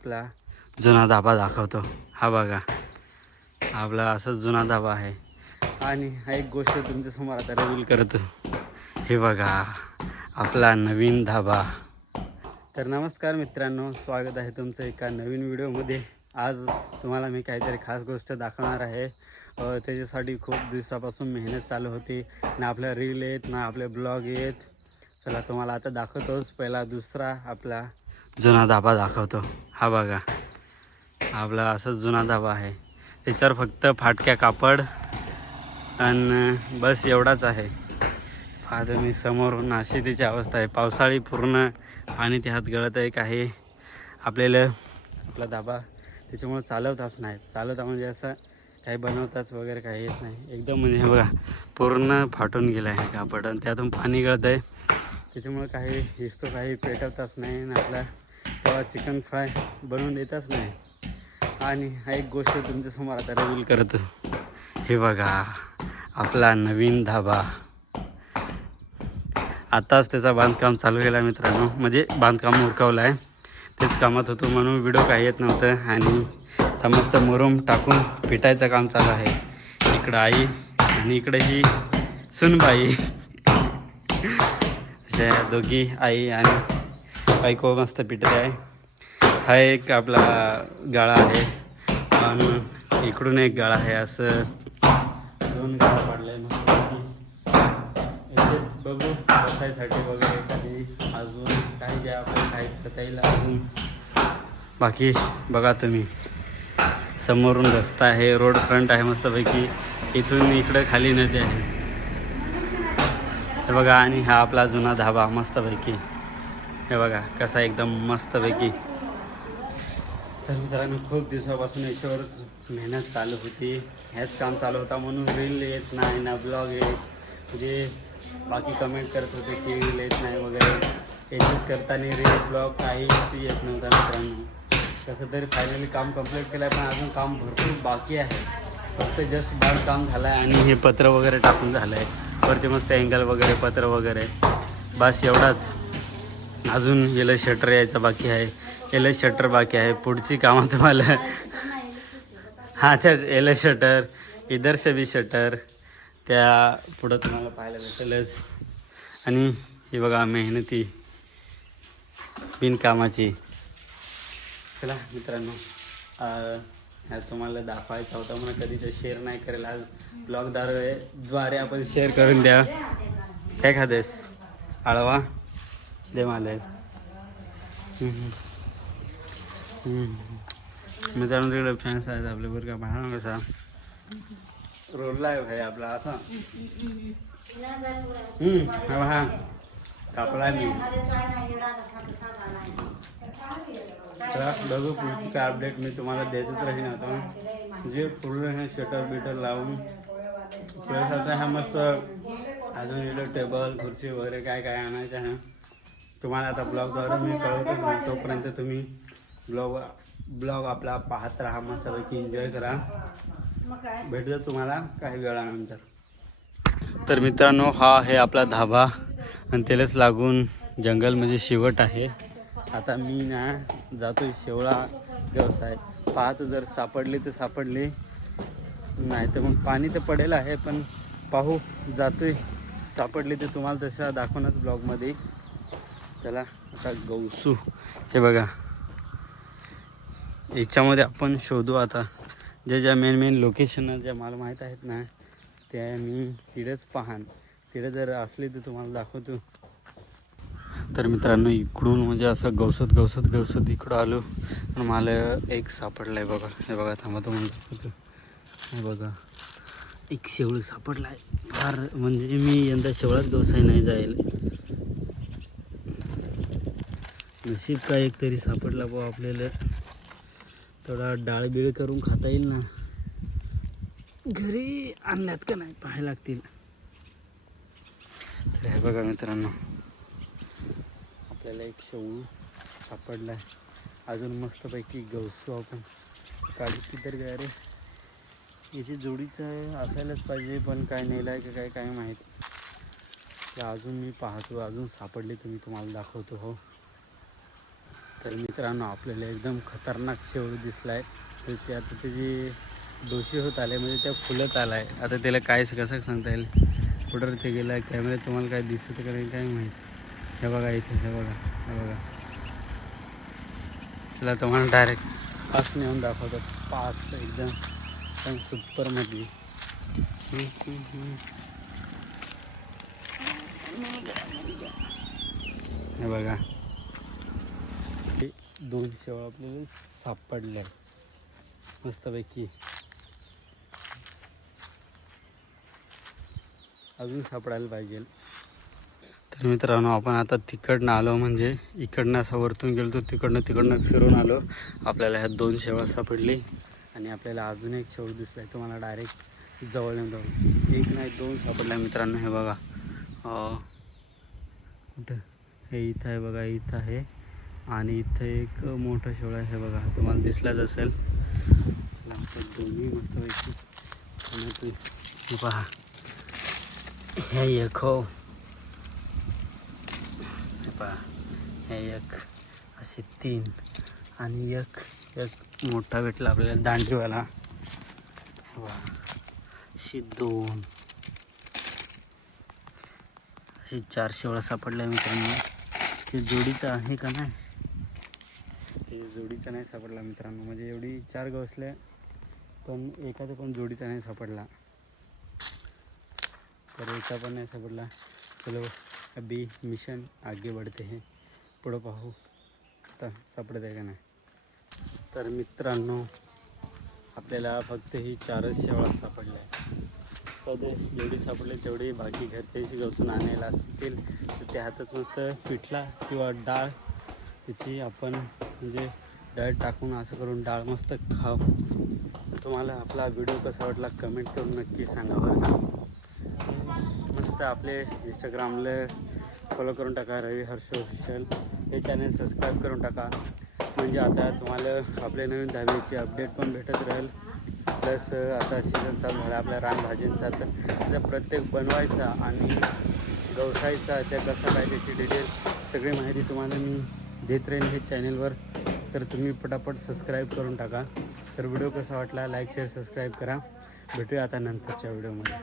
आपला जुना धाबा दाखवतो. हा बघा, आपला असंच जुना धाबा आहे. आणि हा एक गोष्ट तुमच्यासमोर आता रिव्हील करतो. हे बघा, आपला नवीन धाबा. तर नमस्कार मित्रांनो, स्वागत आहे तुमचं एका नवीन व्हिडिओमध्ये. आज तुम्हाला मी काहीतरी खास गोष्ट दाखवणार आहे. त्याच्यासाठी खूप दिवसापासून मेहनत चालू होती. ना आपल्या रील येत, ना आपले ब्लॉग येत. चला तुम्हाला आता दाखवतोच. पहिला दुसरा आपला जुना धाबा दाखवतो. हा बघा, आपला असंच जुना धाबा आहे. त्याच्यावर फक्त फाटक्या कापड आणि बस एवढाच आहे. आता मी समोरून अशी त्याची अवस्था आहे. पावसाळी पूर्ण पाणी त्या हात गळत आहे. काही आपला धाबा त्याच्यामुळे चालवताच नाही. चालवता म्हणजे असं काही बनवताच वगैरे काही येत नाही. एकदम म्हणजे हे बघा, पूर्ण फाटून गेलं आहे कापड आणि त्यातून पाणी गळत आहे. त्याच्यामुळे काही हिसतो काही पेटवताच नाही आणि आपला तेव्हा चिकन फ्राय बनवून देतच नाही. आणि हा एक गोष्ट तुमच्यासमोर आता रिव्हील करतो. हे बघा, आपला नवीन धाबा. आताच त्याचा बांधकाम चालू केला मित्रांनो. म्हणजे बांधकाम उरकवलं आहे. तेच कामात होतो म्हणून व्हिडिओ काही येत नव्हतं. आणि आता मस्त मुरुम टाकून पिटायचं काम चालू आहे. इकडं आई आणि इकडे ही सुनबाई. अशा दोघी आई आणि बायको मस्त पिटत आहे. हा एक आपला गाळा आहे आणि इकडून एक गाळा आहे. असं दोन गाळा पाडले मस्त. बघू बसायसाठी वगैरे एखादी अजून काही जे आपल्याला काही करता येईल अजून. बाकी बघा तुम्ही, समोरून रस्ता आहे, रोड फ्रंट आहे मस्तपैकी. इथून इकडं खाली नदी आहे हे बघा. आणि हा आपला जुना धाबा मस्तपैकी. हे बघा कसा एकदम मस्तपैकी. तर मित्रांनो, खूप दिवसापासून याच्यावरच मेहनत चालू होती. ह्याच काम चालू होता म्हणून रील येत नाही ना ब्लॉग येत. म्हणजे बाकी कमेंट करत होते की रील येत नाही वगैरे. एडिट करताना रील ब्लॉग काहीच येत नव्हता मित्रांनो. कसं तरी फायनली काम कंप्लीट केलं आहे, पण अजून काम भरपूर बाकी आहे. फक्त जस्ट बांधकाम झालं आहे आणि हे पत्र वगैरे टाकून झालं आहे. वरती मस्त अँगल वगैरे पत्र वगैरे बस एवढाच. अजून याला शटर यायचं बाकी आहे. याला शटर बाकी आहे. पुढची कामं तुम्हाला हां त्याच याला शटर, इधरचे बी शटर, त्या पुढं तुम्हाला पाहायला भेटेलच. आणि हे बघा मेहनती बिनकामाची. चला मित्रांनो, ह्या तुम्हाला दाखवायचा होता म्हणून कधी तर शेअर नाही करेल. आज ब्लॉगद्वारे आपण शेअर करून द्या. काय खातेस? आळवा दे मला. मित्रांनो तिकडे फॅन्स आहेत आपले बरं का. पाहा कसा रोडला आहे भाई आपला असा. हा हा कापला मी. तर बघू पुढची काय अपडेट मी तुम्हाला देतच राहीन. आता जे पूर्ण हे शटर बिटर लावून प्लस आता हा मस्त अजून इकडं टेबल खुर्ची वगैरे काय काय आणायचं आहे तुम्हाला आता ब्लॉगद्वारे मी कळवतच नाही. तोपर्यंत तुम्ही ब्लॉग आपला पाहत राहा. मस्तपैकी एन्जॉय करा. भेटतो तुम्हाला काही वेळानंतर. तर मित्रांनो, हा आहे आपला धाबा आणि त्यालाच लागून जंगल म्हणजे शेवट आहे. आता मी ना जातोय शेवळा व्यवसाय पाहतो. जर सापडले तर सापडले, नाही तर मग पाणी तर पडेल आहे. पण पाहू, जातोय. सापडले तर तुम्हाला तसं दाखवणच ब्लॉगमध्ये. चला आता गौसू. हे बघा, याच्यामध्ये आपण शोधू आता. ज्या मेन लोकेशन ज्या मला माहीत आहेत ना, त्या मी तिथेच पाहान. तिथे जर असली तर तुम्हाला दाखवतो. तर मित्रांनो, इकडून म्हणजे असं गवसत इकडं आलो पण मला एक सापडला आहे बघा. हे बघा, थांबा तो दाखवतो. हे बघा, एक शेवळ सापडला आहे. फार म्हणजे मी यंदा शेवळाच गवसाय नाही जाईल. नशीब काय एक तरी सापडला बुवा आपल्याला. थोडा डाळबिळ करून खाता येईल ना. घरी आणल्यात का नाही पाहायला लागतील. तर हे बघा मित्रांनो, आपल्याला एक शेवळू सापडला आहे. अजून मस्तपैकी गवसू आपण काढू तर काय रे. याची जोडीचं असायलाच पाहिजे, पण काय नेलं आहे का काय माहीत. तर अजून मी पाहतो, अजून सापडले तर मी तुम्हाला दाखवतो. हो, तर मित्रांनो आपल्याला एकदम खतरनाक शेवळ दिसला आहे. तर ते आता त्याची डोशी होत आले म्हणजे त्या फुलत आला आहे. आता त्याला काय कसं सांगता येईल, कुठं ते गेला कॅमेऱ्यात तुम्हाला काय दिसत का नाही काय माहीत. हे बघा इथे, हे बघा, हे बघा. चला तुम्हाला डायरेक्ट पास नेऊन दाखवतो. पास एकदम सुपरमध्ये. हे बघा, हे 2 शेवळ आपल्याला सापडल्या मस्तपैकी. अजून सापडायला पाहिजे. तर मित्रांनो आपण आता तिकडनं आलो, म्हणजे इकडनं असं वरतून गेलो तर तिकडनं फिरून आलो. आपल्याला ह्या 2 शेवळ सापडली आणि आपल्याला अजून एक शेवळ दिसला आहे. तुम्हाला डायरेक्ट जवळ येऊन जाऊ. एक नाही 2 सापडल्या मित्रांनो. हे बघा कुठं, हे इथं आहे बघा, इथं आहे. आणि इथं एक मोठं शेवळ आहे. हे बघा तुम्हाला दिसलाच असेल. चला आता दोन्ही मस्तपैकी हे पहा. हे एक हो, हे पहा, हे एक, असे 3 आणि एक मोठा भेटला आपल्याला दांडीवाला. वा, अशी 2, अशी 4 शेवळा सापडल्या मित्रांनो. ते जोडीचं आहे का नाही, ते जोडीचा नाही सापडला मित्रांनो. म्हणजे एवढी 4 गवसल्या पण एखादा पण जोडीचा नाही सापडला. तर एका पण नाही सापडला. चलो अभी मिशन आगे बढ़ते हैं. पुढं पाहू आता सापडत आहे का नाही. तर मित्रांनो आपल्याला फक्त ही 4च शेवळा सापडल्या आहे. सध्या जेवढी सापडले तेवढी बाकी घरच्याशी गवसून आणायला असतील तर त्या हातच मस्त पिठला किंवा डाळ त्याची आपण म्हणजे डाळ टाकून असं करून डाळ मस्त खाऊ. तुम्हाला आपला व्हिडिओ कसा वाटला कमेंट करून नक्की सांगा बरं का. मस्त आपले इंस्टाग्रामला फॉलो करून टाका, रवी हर्ष ऑफिशियल हे चॅनल सबस्क्राईब करून टाका. म्हणजे आता तुम्हाला आपले नवीन धाब्याची अपडेट पण भेटत राहील. प्लस आता सीझन चालू झाला आपल्या रानभाज्यांचा, तर त्याचा प्रत्येक बनवायचा आणि गवसायचा त्या कसा काय त्याची डिटेल सगळी माहिती तुम्हाला मी देत राहीन हे चॅनलवर. तर तुम्ही पटापट सबस्क्राईब करून टाका. तर व्हिडिओ कसा वाटला लाईक शेअर सबस्क्राईब करा. भेटूया आता नंतरच्या व्हिडिओमध्ये.